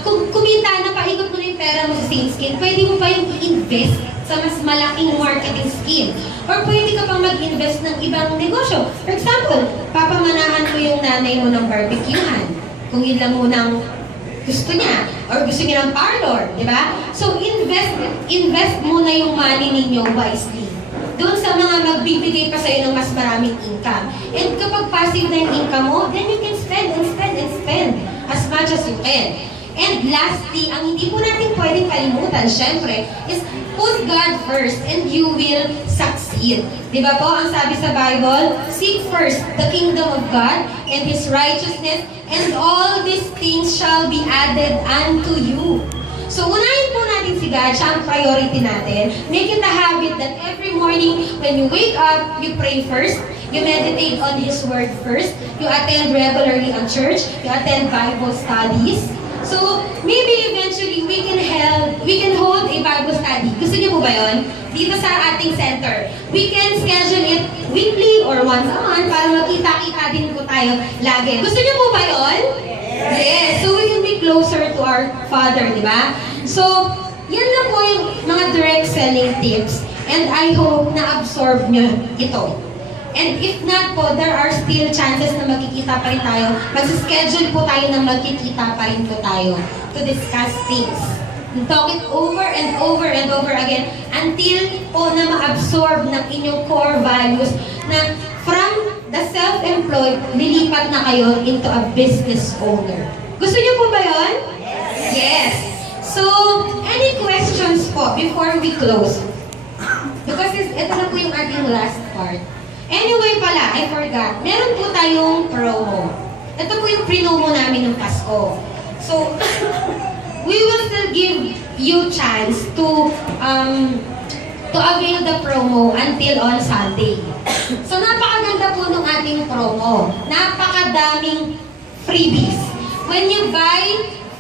kung kumita na paikot mo na yung pera mo sa Zane's Skin, pwede mo pa yung i-invest sa mas malaking marketing scheme. Or pwede ka pang mag-invest ng ibang negosyo. For example, papamanahan mo yung nanay mo ng barbecuehan. Kung yun lang munang gusto niya. Or gusto niya ng parlor, di ba? So, invest muna yung money ninyo wisely. Doon sa mga magbibigay pa sa'yo ng mas maraming income. And kapag passive na yung income mo, then you can spend and spend and spend as much as you can. And lastly, ang hindi po natin pwedeng kalimutan, syempre, is put God first and you will succeed. Di ba po, ang sabi sa Bible, seek first the kingdom of God and His righteousness, and all these things shall be added unto you. So, unahin po natin si God, siya ang priority natin. Make it a habit that every morning, when you wake up, you pray first, you meditate on His Word first, you attend regularly on church, you attend Bible studies. So, maybe eventually, we can hold a Bible study. Gusto niyo po ba yun? Dito sa ating center. We can schedule it weekly or once a month para magkita-kita din po tayo lagi. Gusto niyo po ba yun? Yes. So, we can be closer to our Father, di ba? So, yan na po yung mga direct selling tips. And I hope na-absorb nyo ito. And if not po, there are still chances na magkikita pa rin tayo. Mag-schedule po tayo na magkikita pa rin po tayo to discuss things. And talk it over and over and over again until po na ma-absorb ng inyong core values na from the self-employed, lilipat na kayo into a business owner. Gusto niyo po ba yun? Yes. So, any questions po before we close? Because ito na po yung ating last part. Anyway pala, I forgot. Meron po tayong promo. Ito po yung promo namin ng Pasko. So, we will still give you chance to avail the promo until on Sunday. So, napakaganda po ng ating promo. Napakadaming freebies. When you buy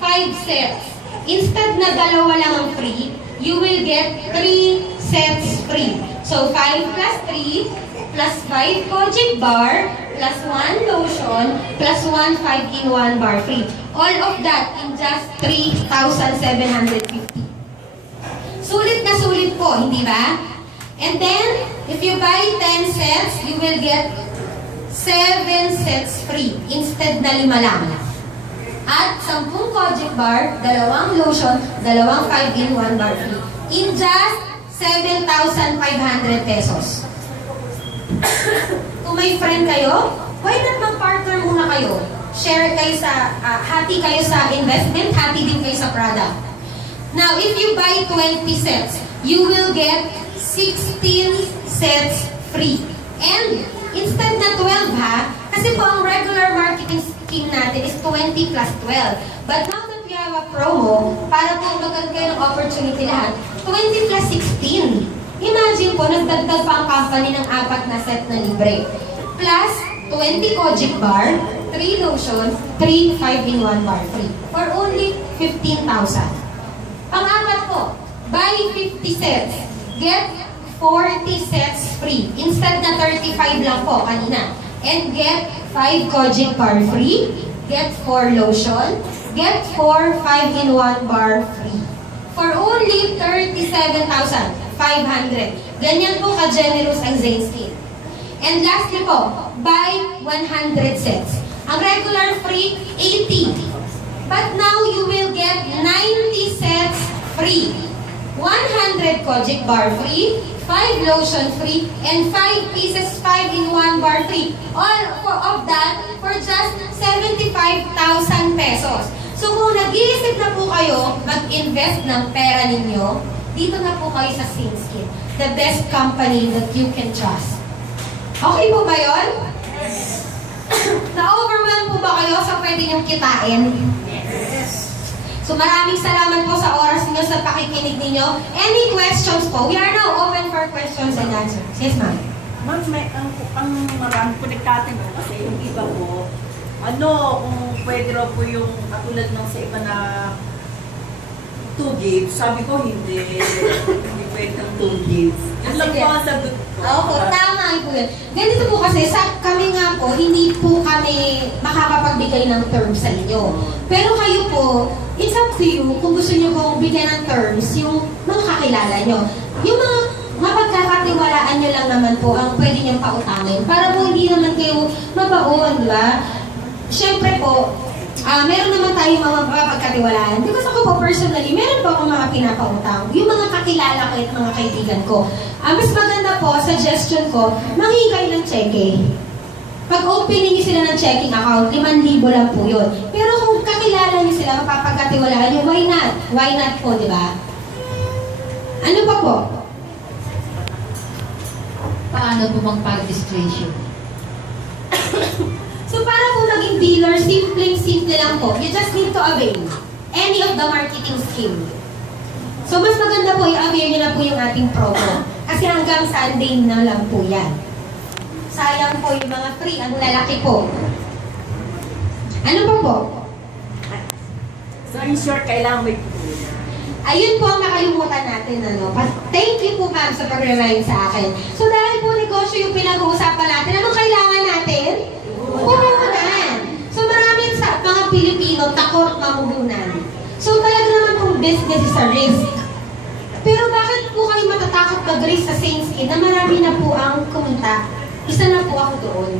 5 sets, instead na 2 lang ang free, you will get 3 sets free. So, 5 plus 3, plus 5 Kojic bar, plus 1 lotion, plus 1 5-in-1 bar free. All of that in just 3,750. Sulit na sulit po, hindi ba? And then, if you buy 10 sets, you will get 7 sets free, instead na 5 lang. At 10 Kojic bar, 2 lotion, 2 5-in-1 bar free. In just 7,500 pesos. Kung may friend kayo, why not mag-partner muna kayo? Share kayo sa, hati kayo sa investment, hati din kayo sa product. Now, if you buy 20 sets, you will get 16 sets free. And, instead na 12 ha, kasi po ang regular marketing scheme natin is 20 plus 12. But now that we have a promo, para po magkaroon kayo ng opportunity lahat, 20 plus 16. Imagine po, nagdagdag pa ang company ng 4 na set na libre. Plus, 20 Kojic bar, 3 lotion, 3 5-in-1 bar free. For only 15,000. Pang-apat po, buy 50 sets, get 40 sets free. Instead na 35 lang po kanina. And get 5 Kojic bar free, get 4 lotion, get 4 5-in-1 bar free. For only 37,500. Ganyan po ka-generous ang Zaneskin. And lastly po, buy 100 sets. Ang regular free, 80. But now you will get 90 sets free. 100 Kojic bar free, 5 lotion free, and 5 pieces 5-in-1 bar free. All of that for just 75,000 pesos. So kung nag-iisip na po kayo mag-invest ng pera ninyo, dito na po kayo sa Zaneskin, the best company that you can trust. Okay po ba yun? Yes. Na-overwhelm po ba kayo sa pwede niyong kitain? Yes. So maraming salamat po sa oras niyo, sa pakikinig ninyo. Any questions po? We are now open for questions and answers. Yes, ma'am. Ma'am, ang marami po nagtatanong kasi yung iba po, kung pwede raw po yung katulad ng sa iba na 2 gigs, sabi ko hindi pwede ng 2 gigs. Yan lang po ang sagot ko. Opo, tama po yun. Ganito po kasi, kami nga po, hindi po kami makakapagbigay ng terms sa inyo. Pero kayo po, it's up to you kung gusto nyo pong bigyan ng terms yung mga kakilala nyo. Yung mga mapagkakatiwalaan nyo lang naman po ang pwede niyong pautangin para po hindi naman kayo mabaon, di ba? Siyempre po, meron naman tayong mga mapagkatiwalaan. Because ako po personally, meron po akong mga pinapautang. Yung mga kakilala ko at mga kaibigan ko. Mas maganda po, suggestion ko, manghingi kayo ng cheque. Pag opening niyo sila ng checking account, 5,000 lang po yun. Pero kung kakilala niyo sila, mapapagkatiwalaan niyo, why not? Why not po, di ba? Ano pa po? Paano po mag-registration? So para po maging dealer, simple lang po. You just need to avail any of the marketing scheme. So mas maganda po, i-avail niyo na po yung ating promo. Kasi hanggang Sunday na lang po yan. Sayang po yung mga free, ang lalaki po. Ano pa po? So in short, kailangan may Ayun po ang nakalimutan natin, ano. Thank you po ma'am sa pag-remind sa akin. So dahil po negosyo yung pinag-uusapan natin, anong kailangan natin? Puhunan. So maraming sa mga Pilipino takot mamuhunan. So talaga naman pong business is a risk. Pero bakit po kayo matatakot mag-risk sa same skin na marami na po ang kumita? Isa na po ako doon.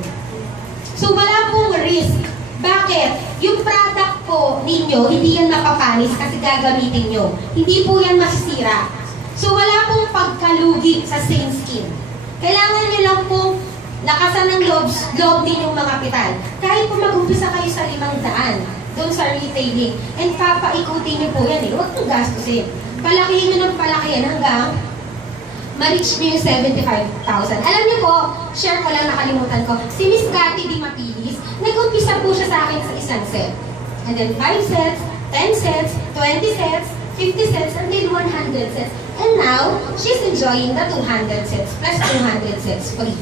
So wala pong risk. Bakit? Yung product po ninyo, hindi yan mapapanis kasi gagamitin nyo. Hindi po yan masisira. So wala pong pagkalugi sa same skin. Kailangan nyo lang pong lakasan ng loob ninyong mga kapital. Kahit po mag-umpisa kayo sa 500 doon sa retailing, and papaikutin nyo po yan eh. Huwag nyo gastusin. Palakihin nyo ng palakihan hanggang ma-reach nyo yung 75,000. Alam niyo po, share ko lang, nakalimutan ko, si Miss Cathy Di Mapilis, nag-umpisa po siya sa akin sa isang set. And then 5 sets, 10 sets, 20 sets, 50 sets, and then 100 sets. And now, she's enjoying the 200 sets plus 200 sets free.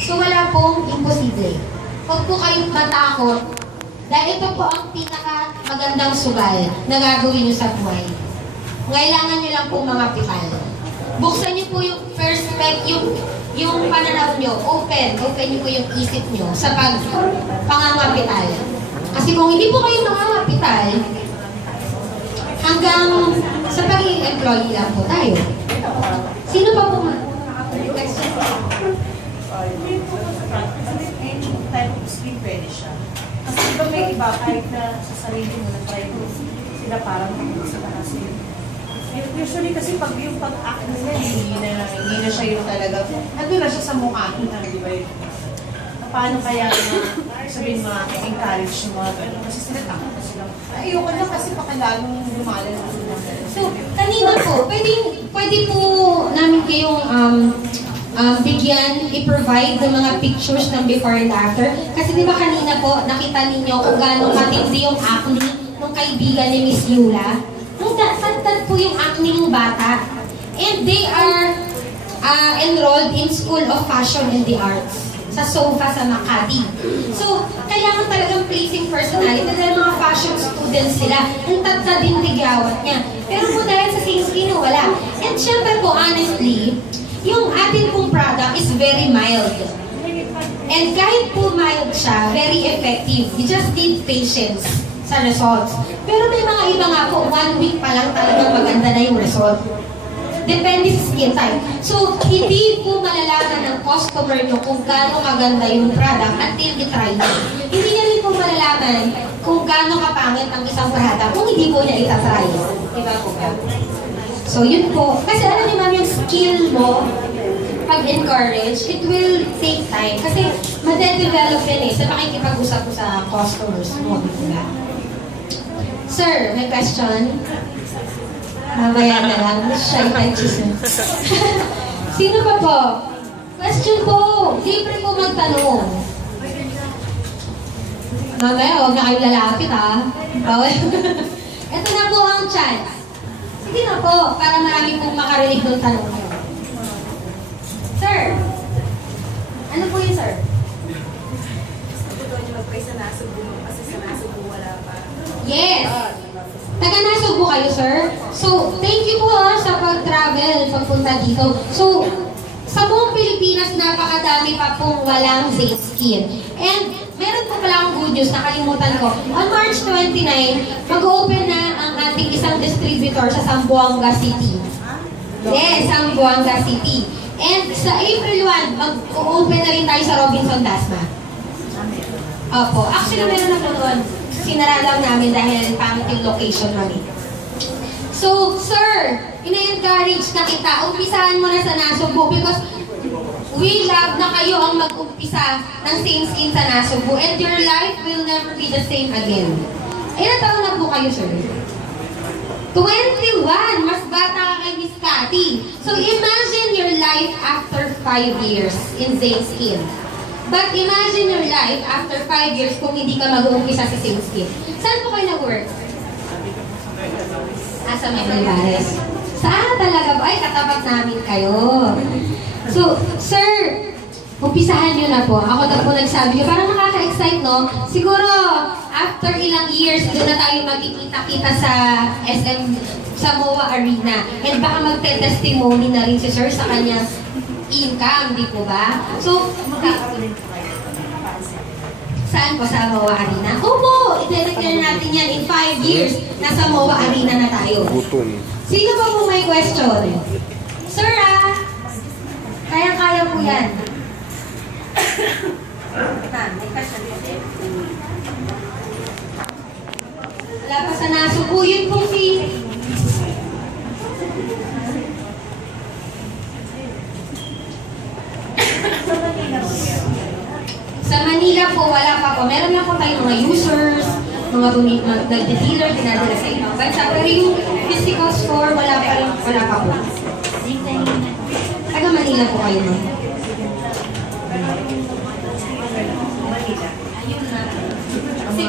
So wala pong imposible. Huwag po kayong matakot dahil ito po ang pinaka magandang sugal na gagawin nyo sa buhay. Kailangan nyo lang po mga pital. Buksan niyo po yung perspective, yung pananaw niyo, open niyo po yung isip niyo sa pangangapital. Kasi kung hindi po kayo nangangapital, hanggang sa pagiging employee lang po tayo. Sino pa po question? Hindi po sa practice. Any type of sleep pwede siya. Kasi diba may iba, kahit na sa sarili mo na try mo, sila parang sa kasi. Usually kasi pag yung pag-act nila, hindi na siya yung talaga, nandun na siya sa mukha nila, di ba yun? Paano kaya sabihin mga encourage yung mga gano'n? Kasi sila takot na sila. Ayoko na kasi pakalalong lumalan na sila. So, kanina po, pwede po namin kayong bigyan, i-provide ng mga pictures ng before and after. Kasi di ba kanina po, nakita ninyo kung gaano matindi yung acne ng kaibigan ni Miss Yula. Ang tantad po yung acne ng bata. And they are enrolled in School of Fashion and the Arts sa SOFA sa Makati. So, kailangan talagang pleasing personality dahil mga fashion students sila. Ang tantad din tigyawat niya. Pero po dahil sa same skin, wala. And syempre po, honestly, yung ating pong product is very mild. And kahit po mild siya, very effective. You just need patience sa results. Pero may mga iba nga po, 1 week pa lang talagang maganda na yung result. Depende sa skin type. So, hindi po malalaman ng customer nyo kung gaano maganda yung product until i-try nyo. Hindi niya rin po malalaman kung gaano kapangit ang isang product kung hindi po niya itatry. Diba po ba? So, yun po. Kasi alam niyo ma'am, yung skill mo, pag-encourage, it will take time. Kasi made-develop yan eh sa makikipag-usap ko sa customers mo. Diba? Sir, may question? Mamaya na lang. Shy type siya. Sino pa po? Question po. Libre po magtanong. Mamaya, huwag na kayong lalapit ha. Bawal. Ito na po ang chance. Sige na po, para marami pong makarinig ng tanong niyo. Sir, ano po yun, sir? Yes! Taga-Nasugbu kayo, sir? So, thank you po sa pag-travel, pagpunta dito. So, sa buong Pilipinas, napakadami pa pong walang safe skin. And, meron po pala akong good news, nakalimutan ko. On March 29, mag-open na ang ating isang distributor sa Zamboanga City. Yes, Zamboanga City. And sa April 1, mag-open na rin tayo sa Robinson Dasma. Opo. Actually, meron na po doon. Sinara lang namin dahil pangit yung location namin. So, sir, ina-encourage na kita. Umpisahan mo na sa Nasugbu because we love na kayo ang mag-umpisa ng Same Skin sa Nasugbu and your life will never be the same again. Ilan taon na po kayo, sir? 21! Mas bata ka kay Miss Cathy. So imagine your life after 5 years in Same Skin. But imagine your life after 5 years kung hindi ka mag-uumpisa sa Same Skin. Saan po kayo nag-work? Sa Menilares. Saan talaga ba? Ay, katapat namin kayo. So, sir, umpisahan nyo na po. Ako na po nagsabi nyo. Parang nakaka-excite, no? Siguro, after ilang years, doon na tayo magkikita-kita sa SM, sa MOA Arena. And baka magte-testimony na rin si sir sa kanyang income, di po ba? So, Magkakaroon po kayo. saan po sa MOA Arena? Opo! I-declare natin yan in 5 years. Nasa MOA Arena na tayo. Sino ba po may question? Sir, kaya-kaya po yan. Wala pa sa Nasugbu. Yun po si... Sa Manila po, wala pa po. Meron lang po tayong mga users, mga nag-dealer, dinadala sa ibang bansa. Pero yung physical store, wala pa po. Taga Manila po kayo, ma'am. Manila. Ayun na. Kasi,